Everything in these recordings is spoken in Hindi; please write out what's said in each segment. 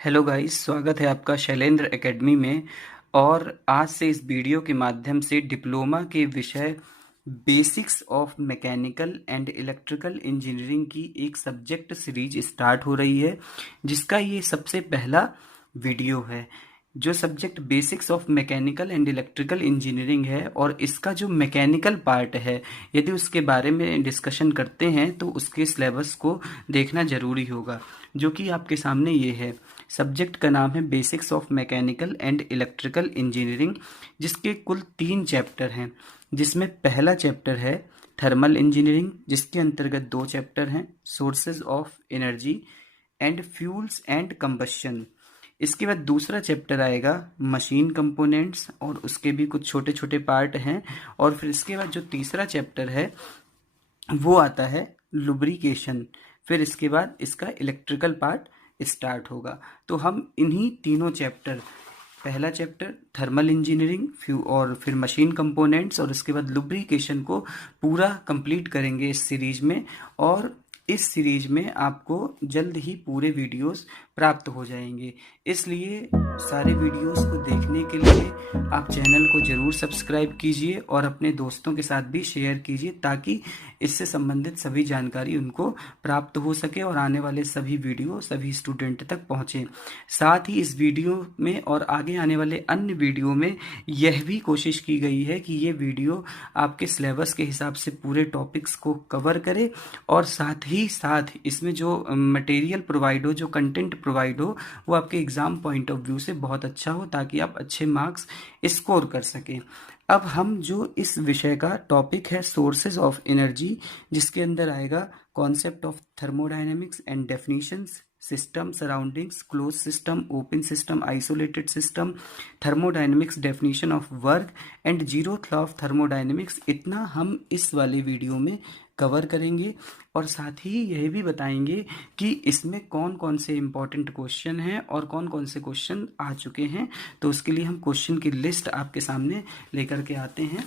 हेलो गाइस, स्वागत है आपका शैलेंद्र एकेडमी में। और आज से इस वीडियो के माध्यम से डिप्लोमा के विषय basics of mechanical and electrical engineering की एक सब्जेक्ट सीरीज स्टार्ट हो रही है, जिसका ये सबसे पहला वीडियो है। जो subject basics of mechanical and electrical engineering है और इसका जो मैकेनिकल पार्ट है, यदि उसके बारे में डिस्कशन करते हैं तो उसके सिलेबस को देखना जरूरी होगा, जो कि आपके सामने ये है। सब्जेक्ट का नाम है basics of mechanical and electrical engineering, जिसके कुल 3 चैप्टर हैं। जिसमें पहला चैप्टर है थर्मल इंजीनियरिंग, जिसके अंतर्गत 2 चैप्टर हैं, sources of energy and fuels and combustion. इसके बाद दूसरा चैप्टर आएगा मशीन कंपोनेंट्स, और उसके भी कुछ छोटे छोटे पार्ट हैं। और फिर इसके बाद जो तीसरा चैप्टर है वो आता है लुब्रिकेशन। फिर इसके बाद इसका इलेक्ट्रिकल पार्ट स्टार्ट होगा। तो हम इन्हीं तीनों चैप्टर, पहला चैप्टर थर्मल इंजीनियरिंग और फिर मशीन कंपोनेंट्स और उसके बाद लुब्रिकेशन को पूरा कंप्लीट करेंगे इस सीरीज में। और इस सीरीज में आपको जल्द ही पूरे वीडियोस प्राप्त हो जाएंगे। इसलिए सारे वीडियोस को देखने के लिए आप चैनल को जरूर सब्सक्राइब कीजिए और अपने दोस्तों के साथ भी शेयर कीजिए, ताकि इससे संबंधित सभी जानकारी उनको प्राप्त हो सके और आने वाले सभी वीडियो सभी स्टूडेंट तक पहुंचे। साथ ही इस वीडियो में और आगे आने वाले अन्य वीडियो में यह भी कोशिश की गई है कि ये वीडियो आपके सिलेबस के हिसाब से पूरे टॉपिक्स को कवर करे, और साथ ही साथ इसमें जो मटेरियल प्रोवाइड हो, जो कंटेंट प्रोवाइड हो, वो आपके एग्जाम पॉइंट ऑफ व्यू से बहुत अच्छा हो, ताकि आप अच्छे मार्क्स स्कोर कर सकें। अब हम जो इस विषय का टॉपिक है सोर्सेज ऑफ एनर्जी, जिसके अंदर आएगा concept of thermodynamics and definitions, system surroundings, close system, open system, isolated system, thermodynamics, definition of work and zeroth law of thermodynamics. इतना हम इस वाले वीडियो में कवर करेंगे। और साथ ही यह भी बताएंगे कि इसमें कौन कौन से इम्पोर्टेंट क्वेश्चन हैं और कौन कौन से क्वेश्चन आ चुके हैं। तो उसके लिए हम क्वेश्चन की लिस्ट आपके सामने लेकर के आते हैं,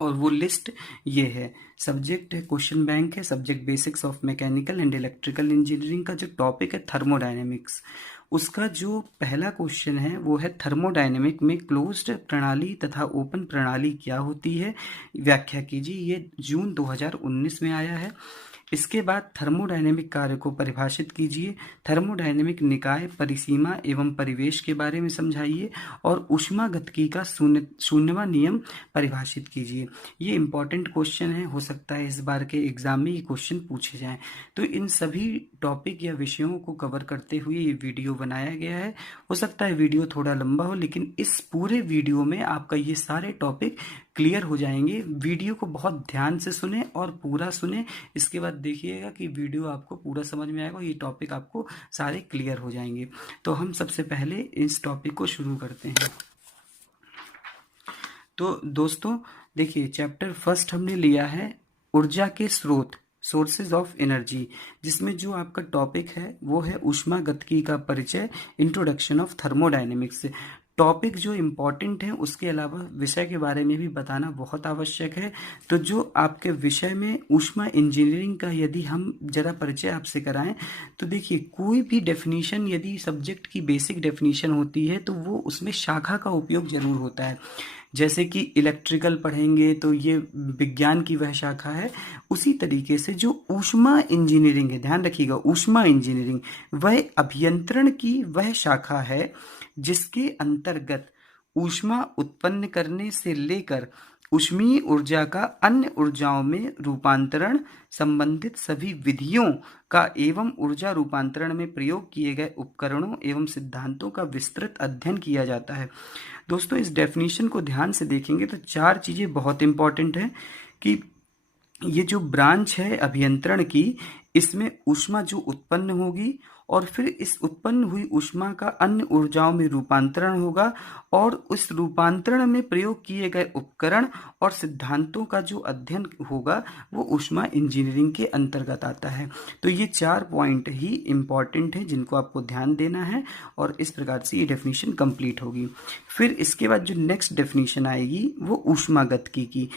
और वो लिस्ट ये है। सब्जेक्ट है क्वेश्चन बैंक है, subject basics of mechanical and electrical engineering का जो टॉपिक है थर्मोडायनेमिक्स। उसका जो पहला क्वेश्चन है वो है थर्मोडायनेमिक में क्लोज्ड प्रणाली तथा ओपन प्रणाली क्या होती है, व्याख्या कीजिए। ये जून 2019 में आया है। इसके बाद थर्मोडायनेमिक कार्य को परिभाषित कीजिए, थर्मोडायनेमिक निकाय, परिसीमा एवं परिवेश के बारे में समझाइए, और ऊष्मागतिकी का शून्यवां नियम परिभाषित कीजिए। ये इंपॉर्टेंट क्वेश्चन है, हो सकता है इस बार के एग्जाम में ये क्वेश्चन पूछे जाएं। तो इन सभी टॉपिक या विषयों को कवर करते हुए ये वीडियो बनाया गया है। हो सकता है वीडियो थोड़ा लंबा हो, लेकिन इस पूरे वीडियो में आपका ये सारे टॉपिक क्लियर हो जाएंगे। वीडियो को बहुत ध्यान से सुने और पूरा सुने, इसके बाद देखिएगा कि वीडियो आपको पूरा समझ में आएगा, ये टॉपिक आपको सारे क्लियर हो जाएंगे। तो हम सबसे पहले इस टॉपिक को शुरू करते हैं। तो दोस्तों देखिए, चैप्टर फर्स्ट हमने लिया है ऊर्जा के स्रोत, सोर्सेज ऑफ एनर्जी, जिसमें जो आपका टॉपिक है वो है ऊष्मागतिकी का परिचय, इंट्रोडक्शन ऑफ थर्मोडायनेमिक्स। टॉपिक जो इम्पोर्टेंट है उसके अलावा विषय के बारे में भी बताना बहुत आवश्यक है। तो जो आपके विषय में ऊष्मा इंजीनियरिंग का यदि हम जरा परिचय आपसे कराएं, तो देखिए कोई भी डेफिनेशन यदि सब्जेक्ट की बेसिक डेफिनेशन होती है तो वो उसमें शाखा का उपयोग जरूर होता है। जैसे कि इलेक्ट्रिकल पढ़ेंगे तो ये विज्ञान की वह शाखा है, उसी तरीके से जो ऊष्मा इंजीनियरिंग है, ध्यान रखिएगा, ऊष्मा इंजीनियरिंग वह अभियंत्रण की वह शाखा है जिसके अंतर्गत ऊष्मा उत्पन्न करने से लेकर ऊष्मीय ऊर्जा का अन्य ऊर्जाओं में रूपांतरण संबंधित सभी विधियों का एवं ऊर्जा रूपांतरण में प्रयोग किए गए उपकरणों एवं सिद्धांतों का विस्तृत अध्ययन किया जाता है। दोस्तों इस डेफिनेशन को ध्यान से देखेंगे तो 4 चीजें बहुत इंपॉर्टेंट है कि ये जो ब्रांच है अभियंत्रण की, इसमें ऊष्मा जो उत्पन्न होगी और फिर इस उत्पन्न हुई ऊष्मा का अन्य ऊर्जाओं में रूपांतरण होगा, और उस रूपांतरण में प्रयोग किए गए उपकरण और सिद्धांतों का जो अध्ययन होगा वो ऊष्मा इंजीनियरिंग के अंतर्गत आता है। तो ये 4 पॉइंट ही इम्पॉर्टेंट है जिनको आपको ध्यान देना है, और इस प्रकार से ये डेफिनेशन कंप्लीट होगी। फिर इसके बाद जो नेक्स्ट डेफिनेशन आएगी वो ऊष्मागतिकी की।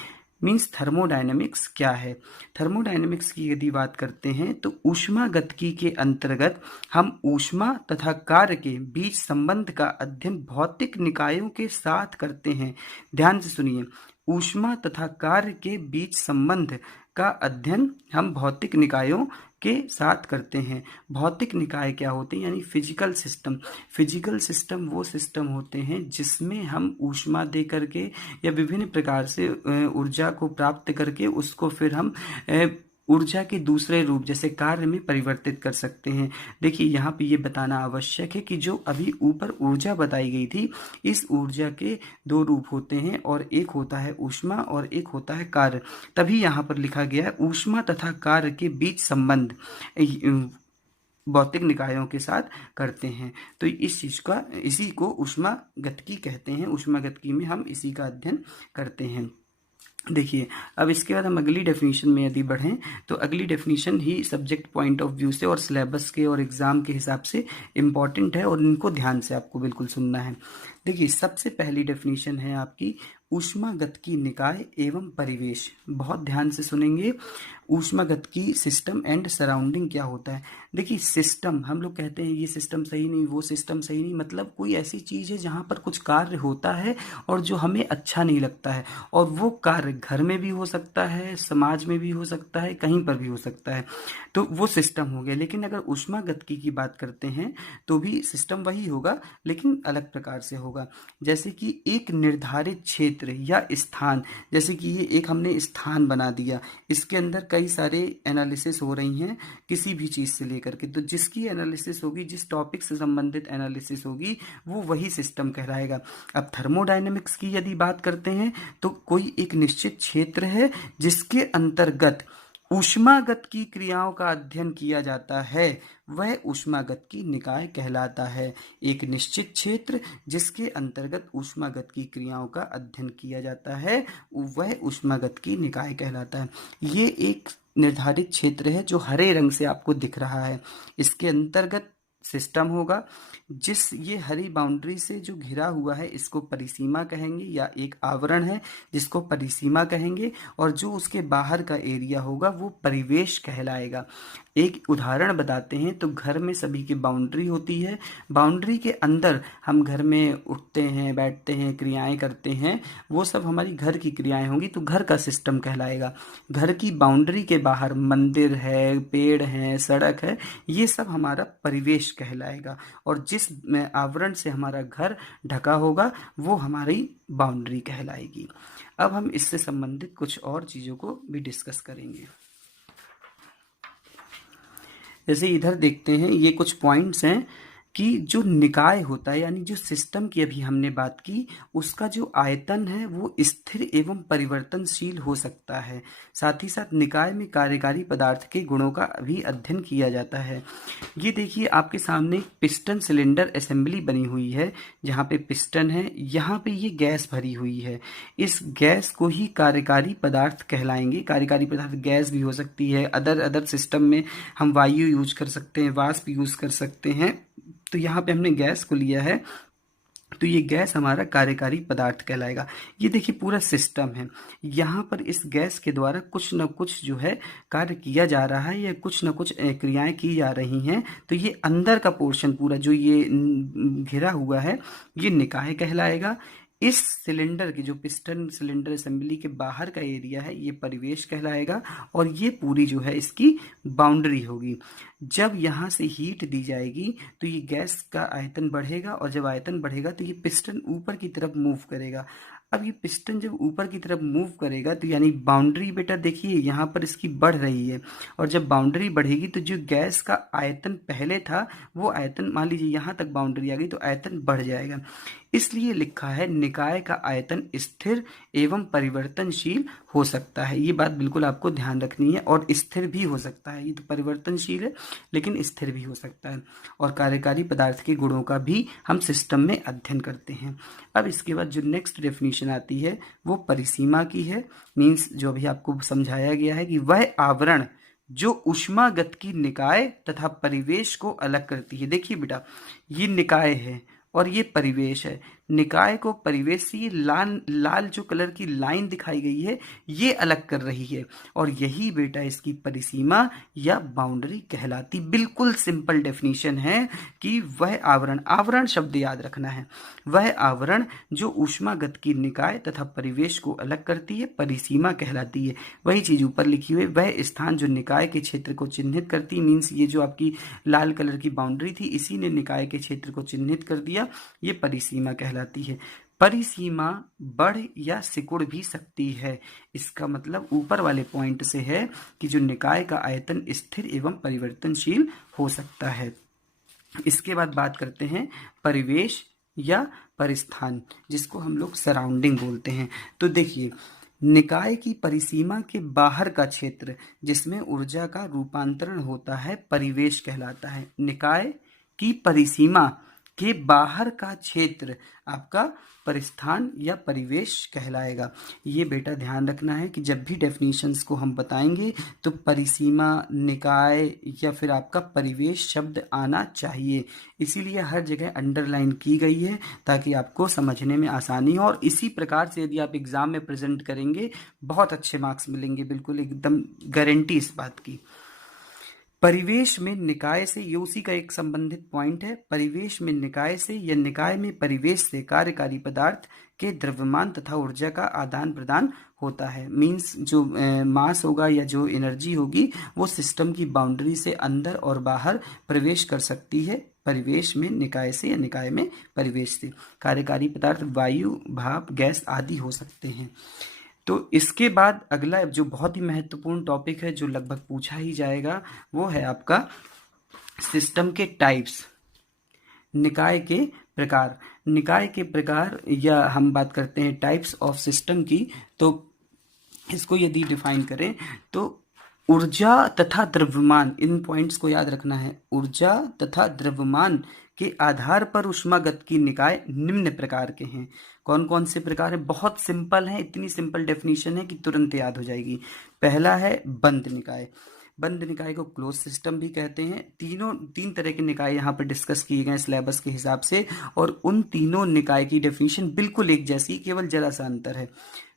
मीन्स थर्मोडायनेमिक्स क्या है। थर्मोडायनेमिक्स की यदि बात करते हैं तो ऊष्मागतिकी के अंतर्गत हम ऊष्मा तथा कार्य के बीच संबंध का अध्ययन भौतिक निकायों के साथ करते हैं। ध्यान से सुनिए, ऊष्मा तथा कार्य के बीच संबंध का अध्ययन हम भौतिक निकायों के साथ करते हैं। भौतिक निकाय क्या होते हैं, यानी फिजिकल सिस्टम। फिजिकल सिस्टम वो सिस्टम होते हैं जिसमें हम ऊष्मा दे करके या विभिन्न प्रकार से ऊर्जा को प्राप्त करके उसको फिर हम ऊर्जा के दूसरे रूप जैसे कार्य में परिवर्तित कर सकते हैं। देखिए यहाँ पे ये बताना आवश्यक है कि जो अभी ऊपर ऊर्जा बताई गई थी, इस ऊर्जा के दो रूप होते हैं और एक होता है ऊष्मा और एक होता है कार्य। तभी यहाँ पर लिखा गया है ऊष्मा तथा कार्य के बीच संबंध भौतिक निकायों के साथ करते हैं। तो इस चीज का, इसी को ऊष्मागतिकी कहते हैं। ऊष्मागतिकी में हम इसी का अध्ययन करते हैं। देखिए अब इसके बाद हम अगली डेफिनेशन में यदि बढ़ें तो अगली definition he subject point of view से और सिलेबस के और एग्जाम के हिसाब से इम्पॉर्टेंट है और इनको ध्यान से आपको बिल्कुल सुनना है। देखिए सबसे पहली डेफिनेशन है आपकी ऊष्मागतिकी निकाय एवं परिवेश। बहुत ध्यान से सुनेंगे। ऊष्मागतिकी सिस्टम एंड सराउंडिंग क्या होता है। देखिए सिस्टम, हम लोग कहते हैं ये सिस्टम सही नहीं, वो सिस्टम सही नहीं, मतलब कोई ऐसी चीज़ है जहाँ पर कुछ कार्य होता है और जो हमें अच्छा नहीं लगता है, और वो कार्य घर में भी हो सकता है, समाज में भी हो सकता है, कहीं पर भी हो सकता है, तो वो सिस्टम हो गया। लेकिन अगर ऊष्मागतिकी की बात करते हैं तो भी सिस्टम वही होगा लेकिन अलग प्रकार से होगा। जैसे कि एक निर्धारित क्षेत्र या स्थान, जैसे कि ये एक हमने स्थान बना दिया, इसके अंदर कई सारे एनालिसिस हो रही हैं किसी भी चीज़ से लेकर के, तो जिसकी एनालिसिस होगी, जिस टॉपिक से संबंधित एनालिसिस होगी, वो वही सिस्टम कहलाएगा। अब थर्मोडायनेमिक्स की यदि बात करते हैं तो कोई एक निश्चित क्षेत्र है जिसके अंतर्गत ऊष्मागतिकी क्रियाओं का अध्ययन किया जाता है, वह ऊष्मागतिकी निकाय कहलाता है। एक निश्चित क्षेत्र जिसके अंतर्गत ऊष्मागतिकी क्रियाओं का अध्ययन किया जाता है, वह ऊष्मागतिकी निकाय कहलाता है। ये एक निर्धारित क्षेत्र है जो हरे रंग से आपको दिख रहा है, इसके अंतर्गत सिस्टम होगा। जिस ये हरी बाउंड्री से जो घिरा हुआ है इसको परिसीमा कहेंगे, या एक आवरण है जिसको परिसीमा कहेंगे, और जो उसके बाहर का एरिया होगा वो परिवेश कहलाएगा। एक उदाहरण बताते हैं तो घर में सभी की बाउंड्री होती है, बाउंड्री के अंदर हम घर में उठते हैं, बैठते हैं, क्रियाएं करते हैं, वो सब हमारी घर की क्रियाएं होंगी, तो घर का सिस्टम कहलाएगा। घर की बाउंड्री के बाहर मंदिर है, पेड़ है, सड़क है, ये सब हमारा परिवेश कहलाएगा, और जिस आवरण से हमारा घर ढका होगा वो हमारी बाउंड्री कहलाएगी। अब हम इससे संबंधित कुछ और चीज़ों को भी डिस्कस करेंगे। जैसे इधर देखते हैं, ये कुछ पॉइंट्स हैं कि जो निकाय होता है, यानी जो सिस्टम की अभी हमने बात की, उसका जो आयतन है वो स्थिर एवं परिवर्तनशील हो सकता है। साथ ही साथ निकाय में कार्यकारी पदार्थ के गुणों का भी अध्ययन किया जाता है। ये देखिए आपके सामने पिस्टन सिलेंडर असेंबली बनी हुई है, जहाँ पे पिस्टन है, यहाँ पे ये गैस भरी हुई है। इस गैस को ही कार्यकारी पदार्थ कहलाएंगे। कार्यकारी पदार्थ गैस भी हो सकती है, अदर सिस्टम में हम वायु यूज कर सकते हैं, वाष्प यूज कर सकते हैं, तो यहाँ पे हमने गैस को लिया है, तो ये गैस हमारा कार्यकारी पदार्थ कहलाएगा। ये देखिए पूरा सिस्टम है, यहाँ पर इस गैस के द्वारा कुछ न कुछ जो है कार्य किया जा रहा है, या कुछ न कुछ क्रियाएं की जा रही हैं। तो ये अंदर का पोर्शन पूरा जो ये घिरा हुआ है, ये निकाय कहलाएगा। इस सिलेंडर की, जो पिस्टन सिलेंडर असेंबली के बाहर का एरिया है, ये परिवेश कहलाएगा, और ये पूरी जो है इसकी बाउंड्री होगी। जब यहाँ से हीट दी जाएगी तो ये गैस का आयतन बढ़ेगा, और जब आयतन बढ़ेगा तो ये पिस्टन ऊपर की तरफ मूव करेगा। अब ये पिस्टन जब ऊपर की तरफ मूव करेगा तो यानी बाउंड्री, बेटा देखिए यहाँ पर इसकी बढ़ रही है, और जब बाउंड्री बढ़ेगी तो जो गैस का आयतन पहले था वो आयतन, मान लीजिए यहाँ तक बाउंड्री आ गई तो आयतन बढ़ जाएगा। इसलिए लिखा है निकाय का आयतन स्थिर एवं परिवर्तनशील हो सकता है। ये बात बिल्कुल आपको ध्यान रखनी है, और स्थिर भी हो सकता है। ये तो परिवर्तनशील है लेकिन स्थिर भी हो सकता है। और कार्यकारी पदार्थ के गुणों का भी हम सिस्टम में अध्ययन करते हैं। अब इसके बाद जो नेक्स्ट डेफिनेशन आती है वो परिसीमा की है। मीन्स जो अभी आपको समझाया गया है कि वह आवरण जो ऊष्मागतिकी निकाय तथा परिवेश को अलग करती है। देखिए बेटा, ये निकाय है और ये परिवेश है, निकाय को परिवेश से ये लाल लाल जो कलर की लाइन दिखाई गई है ये अलग कर रही है, और यही बेटा इसकी परिसीमा या बाउंड्री कहलाती। बिल्कुल सिंपल डेफिनेशन है कि वह आवरण, आवरण शब्द याद रखना है, वह आवरण जो ऊष्मागतिकी निकाय तथा परिवेश को अलग करती है परिसीमा कहलाती है। वही चीज ऊपर लिखी हुई, वह स्थान जो निकाय के क्षेत्र को चिन्हित करती, मीन्स ये जो आपकी लाल कलर की बाउंड्री थी इसी ने निकाय के क्षेत्र को चिन्हित कर दिया, ये परिसीमा कहलाती है। परिसीमा बढ़ या सिकुड़ भी सकती है। इसका मतलब ऊपर वाले पॉइंट से है कि जो निकाय का आयतन स्थिर एवं परिवर्तनशील हो सकता है। इसके बाद बात करते हैं परिवेश या परिस्थान, जिसको हम लोग सराउंडिंग बोलते हैं। तो देखिए, निकाय की परिसीमा के बाहर का क्षेत्र जिसमें ऊर्जा का रूपांतरण होता है परिवेश कहलाता है। निकाय की परिसीमा के बाहर का क्षेत्र आपका परिस्थान या परिवेश कहलाएगा। ये बेटा ध्यान रखना है कि जब भी डेफिनेशंस को हम बताएंगे तो परिसीमा, निकाय या फिर आपका परिवेश शब्द आना चाहिए, इसीलिए हर जगह अंडरलाइन की गई है ताकि आपको समझने में आसानी हो। और इसी प्रकार से यदि आप एग्जाम में प्रेजेंट करेंगे बहुत अच्छे मार्क्स मिलेंगे, बिल्कुल एकदम गारंटी इस बात की। परिवेश में निकाय से, ये उसी का एक संबंधित पॉइंट है, परिवेश में निकाय से या निकाय में परिवेश से कार्यकारी पदार्थ के द्रव्यमान तथा ऊर्जा का आदान प्रदान होता है। मींस जो मास होगा या जो एनर्जी होगी वो सिस्टम की बाउंड्री से अंदर और बाहर प्रवेश कर सकती है, परिवेश में निकाय से या निकाय में परिवेश से। कार्यकारी पदार्थ वायु, भाप, गैस आदि हो सकते हैं। तो इसके बाद अगला जो बहुत ही महत्वपूर्ण टॉपिक है जो लगभग पूछा ही जाएगा वो है आपका सिस्टम के टाइप्स, निकाय के प्रकार। निकाय के प्रकार या हम बात करते हैं टाइप्स ऑफ सिस्टम की, तो इसको यदि डिफाइन करें तो ऊर्जा तथा द्रव्यमान, इन पॉइंट्स को याद रखना है, ऊर्जा तथा द्रव्यमान के आधार पर ऊष्मागतिकी निकाय निम्न प्रकार के हैं। कौन कौन से प्रकार है? बहुत सिंपल है, इतनी सिंपल डेफिनेशन है कि तुरंत याद हो जाएगी। पहला है बंद निकाय। बंद निकाय को क्लोज सिस्टम भी कहते हैं। तीन तरह के निकाय यहाँ पर डिस्कस किए गए सिलेबस के हिसाब से, और उन तीनों निकाय की डेफिनेशन बिल्कुल एक जैसी, केवल जरा सा अंतर है।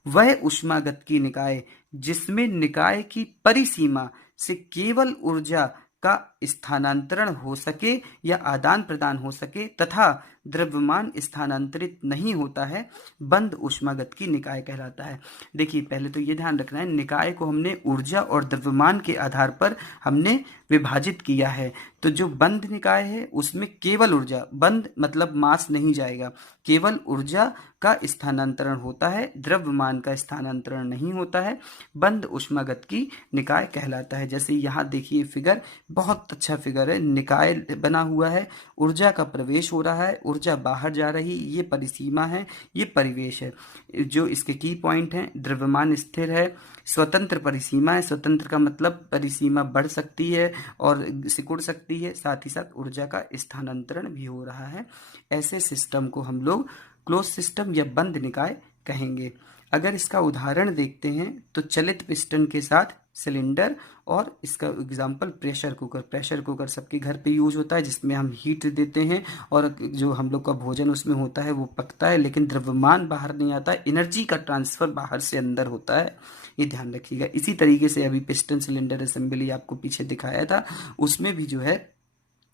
वह ऊष्मागतिकी निकाय जिसमें निकाय की परिसीमा से केवल ऊर्जा का स्थानांतरण हो सके या आदान प्रदान हो सके तथा द्रव्यमान स्थानांतरित नहीं होता है, बंद ऊष्मागतिकी निकाय कहलाता है। देखिए, पहले तो ये ध्यान रखना है, निकाय को हमने ऊर्जा और द्रव्यमान के आधार पर हमने विभाजित किया है। तो जो बंद निकाय है उसमें केवल ऊर्जा, बंद मतलब मास नहीं जाएगा, केवल ऊर्जा का स्थानांतरण होता है, द्रव्यमान का स्थानांतरण नहीं होता है, बंद ऊष्मागतिकी निकाय कहलाता है। जैसे यहाँ देखिए फिगर, बहुत अच्छा फिगर है, निकाय बना हुआ है, ऊर्जा का प्रवेश हो रहा है, ऊर्जा बाहर जा रही, ये परिसीमा है, ये परिवेश है। जो इसके की पॉइंट हैं, द्रव्यमान स्थिर है, स्वतंत्र परिसीमा है, स्वतंत्र का मतलब परिसीमा बढ़ सकती है और सिकुड़ सकती है, साथ ही साथ ऊर्जा का स्थानांतरण भी हो रहा है। ऐसे सिस्टम को हम लोग क्लोज सिस्टम या बंद निकाय कहेंगे। अगर इसका उदाहरण देखते हैं तो चलित पिस्टन के साथ सिलेंडर, और इसका example pressure cooker. Pressure cooker सबके घर पे यूज होता है, जिसमें हम हीट देते हैं और जो हम लोग का भोजन उसमें होता है वो पकता है, लेकिन द्रव्यमान बाहर नहीं आता है, एनर्जी का ट्रांसफर बाहर से अंदर होता है, ये ध्यान रखिएगा। इसी तरीके से अभी पिस्टन सिलेंडर असेंबली आपको पीछे दिखाया था, उसमें भी जो है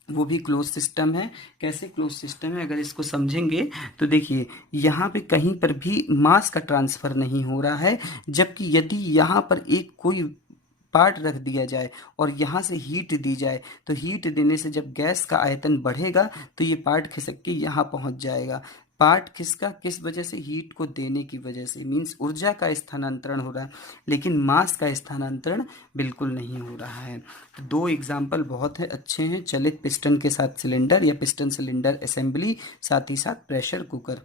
वो भी क्लोज सिस्टम है। कैसे क्लोज सिस्टम है, अगर इसको समझेंगे तो देखिए, यहाँ पे कहीं पर भी मास का ट्रांसफर नहीं हो रहा है, जबकि यदि यहाँ पर एक कोई पार्ट रख दिया जाए और यहाँ से हीट दी जाए तो हीट देने से जब गैस का आयतन बढ़ेगा तो ये पार्ट खिसक के यहाँ पहुँच जाएगा। पार्ट खिसका किस वजह से? हीट को देने की वजह से, मीन्स ऊर्जा का स्थानांतरण हो रहा है, लेकिन मास का स्थानांतरण बिल्कुल नहीं हो रहा है। तो दो एग्जाम्पल बहुत है अच्छे हैं, चलित पिस्टन के साथ सिलेंडर या पिस्टन सिलेंडर असेंबली, साथ ही साथ प्रेशर कुकर।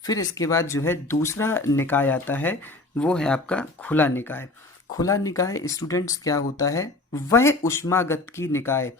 फिर इसके बाद जो है दूसरा निकाय आता है, वो है आपका खुला निकाय। खुला निकाय स्टूडेंट्स क्या होता है? वह ऊष्मागतिकी निकाय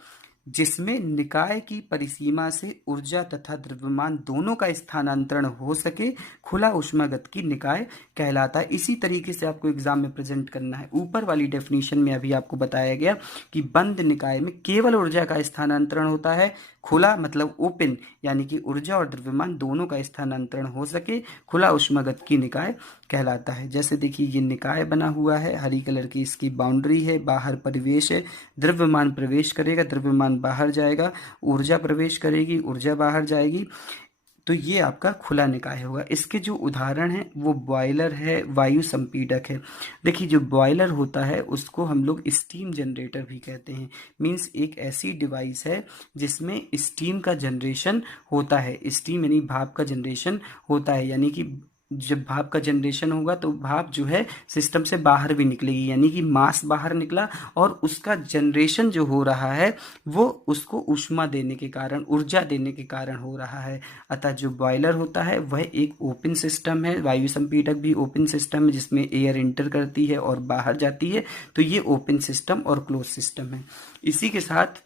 जिसमें निकाय की परिसीमा से ऊर्जा तथा द्रव्यमान दोनों का स्थानांतरण हो सके, खुला ऊष्मागतिकी निकाय कहलाता है। इसी तरीके से आपको एग्जाम में प्रेजेंट करना है। ऊपर वाली डेफिनेशन में अभी आपको बताया गया कि बंद निकाय में केवल ऊर्जा का स्थानांतरण होता है, खुला मतलब ओपन, यानी कि ऊर्जा और द्रव्यमान दोनों का स्थानांतरण हो सके, खुला ऊष्मागतिकी निकाय कहलाता है। जैसे देखिए ये निकाय बना हुआ है, हरी कलर की इसकी बाउंड्री है, बाहर परिवेश है, द्रव्यमान प्रवेश करेगा, द्रव्यमान बाहर जाएगा, ऊर्जा प्रवेश करेगी, ऊर्जा बाहर जाएगी, तो ये आपका खुला निकाय होगा। इसके जो उदाहरण हैं वो बॉयलर है, वायु संपीड़क है। देखिए जो बॉयलर होता है उसको हम लोग स्टीम जनरेटर भी कहते हैं। मीन्स एक ऐसी डिवाइस है जिसमें स्टीम का जनरेशन होता है, स्टीम यानी भाप का जनरेशन होता है, यानी कि जब भाप का जनरेशन होगा तो भाप जो है सिस्टम से बाहर भी निकलेगी, यानी कि मास बाहर निकला और उसका जनरेशन जो हो रहा है वो उसको ऊष्मा देने के कारण, ऊर्जा देने के कारण हो रहा है। अतः जो बॉयलर होता है वह एक ओपन सिस्टम है, वायु संपीड़क भी ओपन सिस्टम है जिसमें एयर इंटर करती है और बाहर जाती है, तो ये ओपन सिस्टम और क्लोज सिस्टम है। इसी के साथ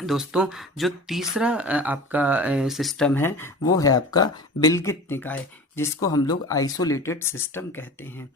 दोस्तों जो तीसरा आपका सिस्टम है वो है आपका विलगित निकाय, जिसको हम लोग आइसोलेटेड सिस्टम कहते हैं।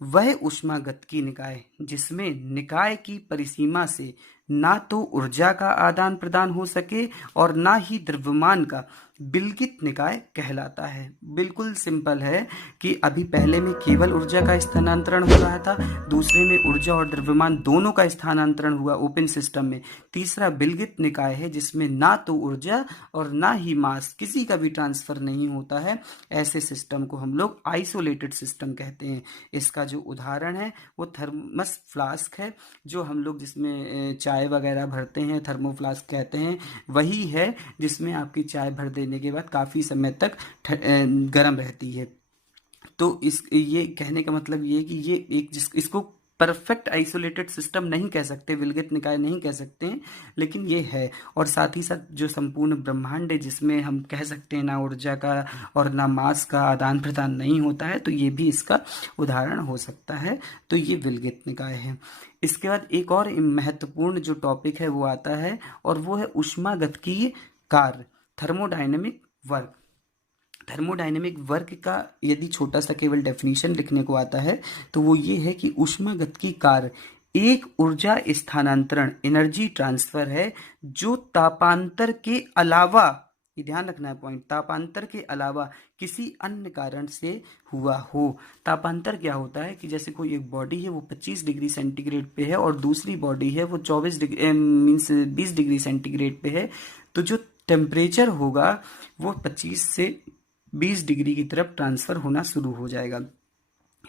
वह ऊष्मागतिकी निकाय जिसमें निकाय की परिसीमा से ना तो ऊर्जा का आदान प्रदान हो सके और ना ही द्रव्यमान का, विलगित निकाय कहलाता है। बिल्कुल सिंपल है कि अभी पहले में केवल ऊर्जा का स्थानांतरण हो रहा था, दूसरे में ऊर्जा और द्रव्यमान दोनों का स्थानांतरण हुआ ओपन सिस्टम में। तीसरा विलगित निकाय है जिसमें ना तो ऊर्जा और ना ही मास किसी का भी ट्रांसफर नहीं होता है। ऐसे सिस्टम को हम लोग आइसोलेटेड सिस्टम कहते हैं। इसका जो उदाहरण है वो थर्मस फ्लास्क है, जो हम लोग जिसमें चाय वगैरह भरते हैं, थर्मो फ्लास्क कहते हैं, वही है जिसमें आपकी चाय भर देने के बाद काफ़ी समय तक गर्म रहती है। तो इस ये कहने का मतलब ये है कि ये एक इसको परफेक्ट आइसोलेटेड सिस्टम नहीं कह सकते, विलगित निकाय नहीं कह सकते हैं, लेकिन ये है। और साथ ही साथ जो संपूर्ण ब्रह्मांड है जिसमें हम कह सकते हैं ना ऊर्जा का और ना मास का आदान प्रदान नहीं होता है, तो ये भी इसका उदाहरण हो सकता है। तो ये विलगित निकाय है। इसके बाद एक और महत्वपूर्ण जो टॉपिक है वो आता है और वो है ऊष्मागतिकीय कार्य, थर्मोडायनेमिक वर्क। थर्मोडायनेमिक वर्क का यदि छोटा सा केवल डेफिनेशन लिखने को आता है तो वो ये है कि ऊष्मागतिकी कार्य एक ऊर्जा स्थानांतरण, एनर्जी ट्रांसफर है जो तापांतर के अलावा, ये ध्यान रखना है पॉइंट, तापांतर के अलावा किसी अन्य कारण से हुआ हो। तापांतर क्या होता है कि जैसे कोई एक बॉडी है वो 25 डिग्री सेंटीग्रेड पे है और दूसरी बॉडी है वो 24 डिग्री मीन्स 20 डिग्री सेंटीग्रेड पे है, तो जो टेम्परेचर होगा वो 25 से 20 डिग्री की तरफ ट्रांसफर होना शुरू हो जाएगा।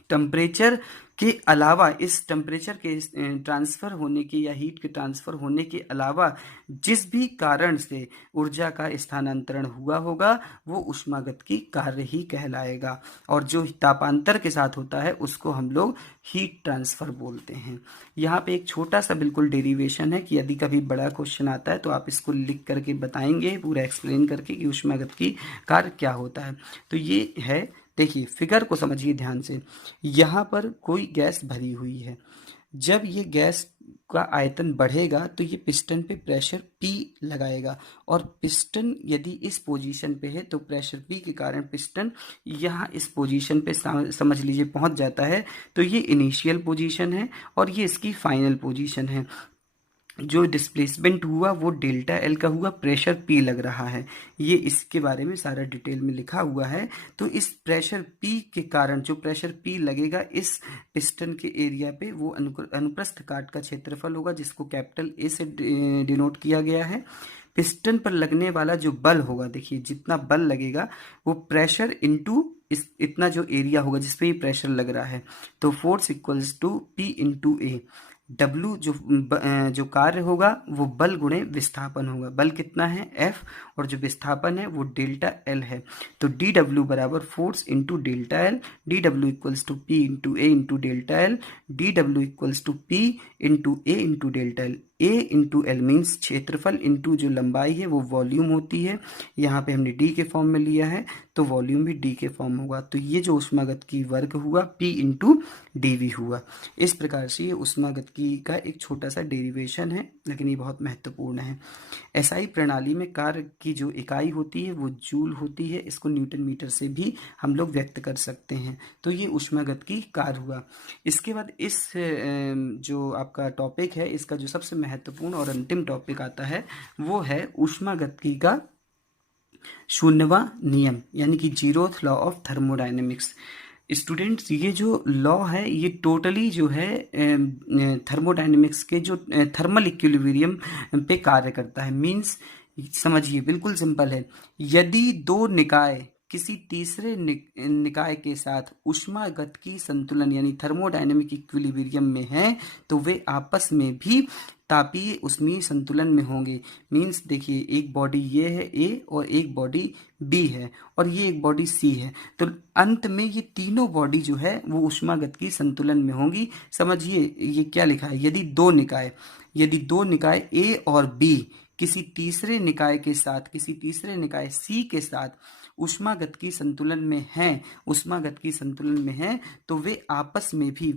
टेम्परेचर के अलावा, इस टेम्परेचर के ट्रांसफर होने के या हीट के ट्रांसफर होने के अलावा जिस भी कारण से ऊर्जा का स्थानांतरण हुआ होगा वो ऊष्मागतिकी कार्य ही कहलाएगा। और जो तापांतर के साथ होता है उसको हम लोग हीट ट्रांसफर बोलते हैं। यहाँ पे एक छोटा सा बिल्कुल डेरिवेशन है कि यदि कभी बड़ा क्वेश्चन आता है तो आप इसको लिख करके बताएंगे पूरा एक्सप्लेन करके कि ऊष्मागतिकी कार्य क्या होता है। तो ये है, देखिए फिगर को समझिए ध्यान से। यहाँ पर कोई गैस भरी हुई है, जब ये गैस का आयतन बढ़ेगा तो ये पिस्टन पे प्रेशर P लगाएगा और पिस्टन यदि इस पोजीशन पे है तो प्रेशर P के कारण पिस्टन यहाँ इस पोजीशन पे समझ लीजिए पहुँच जाता है। तो ये इनिशियल पोजीशन है और ये इसकी फाइनल पोजीशन है। जो डिस्प्लेसमेंट हुआ वो डेल्टा एल का हुआ, प्रेशर पी लग रहा है, ये इसके बारे में सारा डिटेल में लिखा हुआ है। तो इस प्रेशर पी के कारण जो प्रेशर पी लगेगा इस पिस्टन के एरिया पे वो अनुप्रस्थ काट का क्षेत्रफल होगा जिसको कैपिटल ए से डिनोट किया गया है। पिस्टन पर लगने वाला जो बल होगा, देखिए जितना बल लगेगा वो प्रेशर इनटू इतना जो एरिया होगा जिसपे ये प्रेशर लग रहा है, तो force equals to P into A. W जो कार्य होगा वो बल गुणे विस्थापन होगा। बल कितना है F और जो विस्थापन है वो डेल्टा L है। तो DW बराबर force into delta L, DW equals to P into A into delta L, DW equals to P into A into delta L. A into L means क्षेत्रफल इंटू जो लंबाई है वो वॉल्यूम होती है, यहाँ पे हमने D के फॉर्म में लिया है तो वॉल्यूम भी D के फॉर्म होगा। तो ये जो ऊष्मागतिकी वर्क हुआ P इंटू DV हुआ। इस प्रकार से ये ऊष्मागतिकी का एक छोटा सा डेरिवेशन है लेकिन ये बहुत महत्वपूर्ण है। एसआई प्रणाली में कार्य की जो इकाई होती है वो जूल होती है, इसको न्यूटन मीटर से भी हम लोग व्यक्त कर सकते हैं। तो ये ऊष्मागतिकी कार्य हुआ। इसके बाद इस जो आपका टॉपिक है इसका जो सबसे महत्वपूर्ण और अंतिम टॉपिक आता है, वो है ऊष्मागतिकी का 0वां नियम, यानी कि 0th law of thermodynamics. Students, ये जो लॉ है ये टोटली जो है थर्मोडायनेमिक्स के जो थर्मल इक्विलिब्रियम पे कार्य करता है। मींस समझिए, बिल्कुल सिंपल है। यदि दो निकाय किसी तीसरे निकाय के साथ ऊष्मागतिकी संतुलन यानी थर्मोडायनेमिक इक्विलिब्रियम में है, तो वे आपस में भी तापीय ऊष्मीय संतुलन में होंगे। मींस देखिए, एक बॉडी ये है ए और एक बॉडी बी है और ये एक बॉडी सी है, तो अंत में ये तीनों बॉडी जो है वो ऊष्मागतिकी संतुलन में होंगी। समझिए ये क्या लिखा है, यदि दो निकाय ए और बी किसी तीसरे निकाय सी के साथ ऊष्मागतिकी संतुलन में हैं, तो वे आपस में भी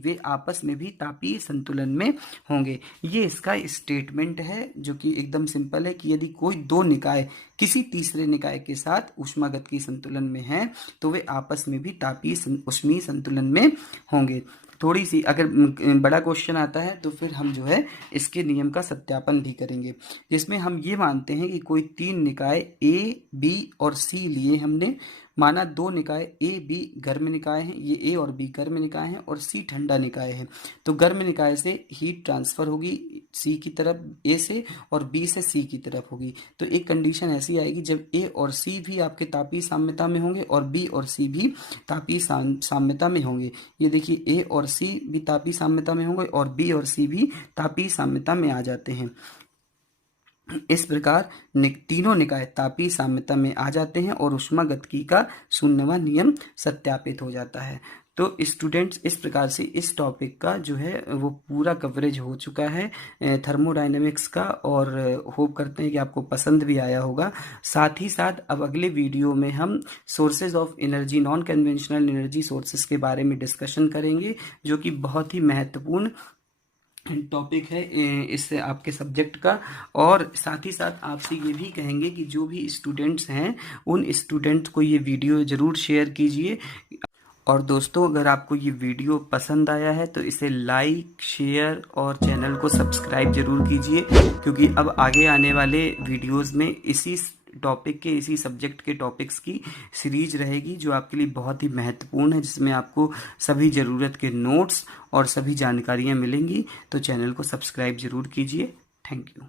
तापीय संतुलन में होंगे। ये इसका स्टेटमेंट है जो कि एकदम सिंपल है कि यदि कोई दो निकाय किसी तीसरे निकाय के साथ ऊष्मागतिकी संतुलन में हैं, तो वे आपस में भी तापीय ऊष्मीय संतुलन में होंगे। थोड़ी सी अगर बड़ा क्वेश्चन आता है तो फिर हम जो है इसके नियम का सत्यापन भी करेंगे, जिसमें हम ये मानते हैं कि कोई तीन निकाय ए, बी और सी लिए हमने। माना दो निकाय ए, बी गर्म निकाय हैं, ये ए और बी गर्म निकाय हैं और सी ठंडा निकाय है। तो गर्म निकाय से हीट ट्रांसफर होगी सी की तरफ ए से और बी से सी की तरफ होगी। तो एक कंडीशन ऐसी आएगी जब ए और सी भी आपके तापीय साम्यता में होंगे और बी और सी भी तापीय साम्यता में होंगे। ये देखिए, ए और सी भी तापीय साम्यता में होंगे और बी और सी भी तापीय साम्यता में आ जाते हैं। इस प्रकार तीनों निकाय तापीय साम्यता में आ जाते हैं और ऊष्मागतिकी का 0वां नियम सत्यापित हो जाता है। तो स्टूडेंट्स, इस प्रकार से इस टॉपिक का जो है वो पूरा कवरेज हो चुका है थर्मोडायनेमिक्स का, और होप करते हैं कि आपको पसंद भी आया होगा। साथ ही साथ अब अगले वीडियो में हम sources of energy, non conventional energy sources के बारे में डिस्कशन करेंगे, जो कि बहुत ही महत्वपूर्ण टॉपिक है इससे आपके सब्जेक्ट का। और साथ ही साथ आपसे ये भी कहेंगे कि जो भी स्टूडेंट्स हैं उन स्टूडेंट्स को ये वीडियो ज़रूर शेयर कीजिए। और दोस्तों, अगर आपको ये वीडियो पसंद आया है तो इसे लाइक, शेयर और चैनल को सब्सक्राइब जरूर कीजिए, क्योंकि अब आगे आने वाले वीडियोस में इसी सब्जेक्ट के टॉपिक्स की सीरीज रहेगी, जो आपके लिए बहुत ही महत्वपूर्ण है, जिसमें आपको सभी ज़रूरत के नोट्स और सभी जानकारियाँ मिलेंगी। तो चैनल को सब्सक्राइब जरूर कीजिए। Thank you.